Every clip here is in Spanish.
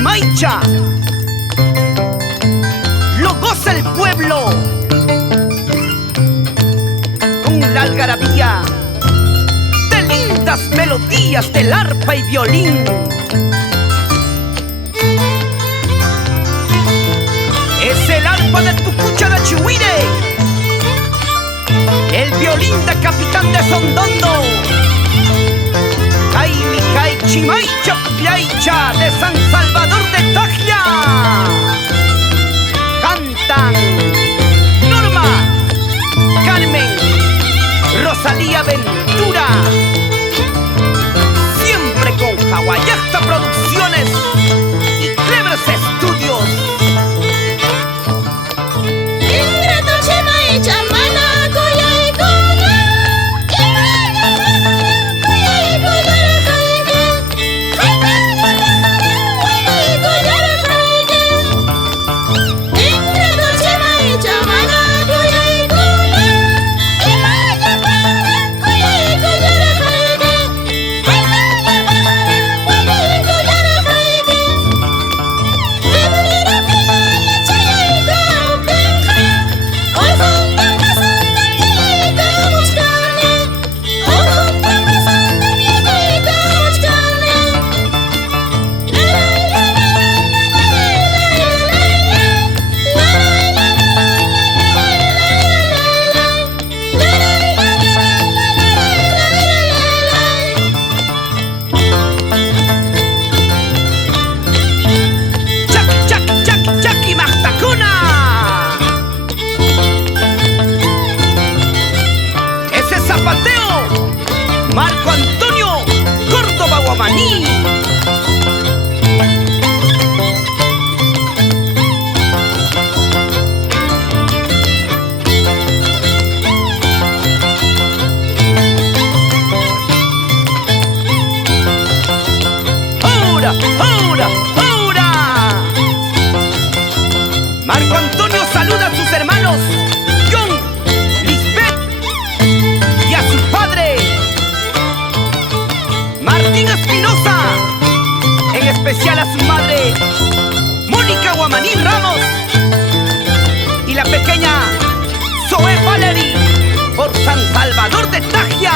Chimaicha. Lo goza el pueblo con la algarabía de lindas melodías del arpa y violín. Es el arpa de Tucucha de Chihuire, el violín de Capitán de Sondondo, Caimicay Chimaicha Pucllaicha de San Salvador de Tajia. Cantan Norma, Carmen, Rosalía Ventura, siempre con Hawaiasta Producciones y Clebres Estudios. Marco Antonio Córdoba Guamaní. ¡Hora, hora, hora! Marco Antonio saluda a sus hermanos John, Lisbeth y a su padre Martín Espinosa, en especial a su madre Mónica Guamaní Ramos y la pequeña Zoe Valery por San Salvador de Tajia.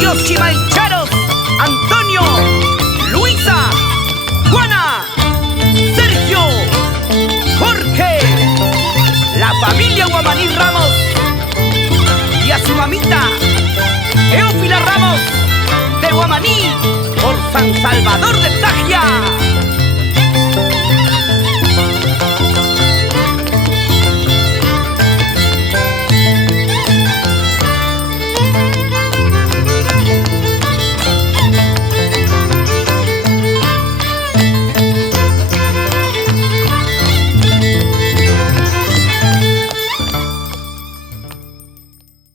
Los chimaicharos, Antonio, Luisa, Juana, Sergio, Jorge, la familia Guamaní Ramos y a su mamita, Eófila Ramos de Guamaní por San Salvador de Tajia.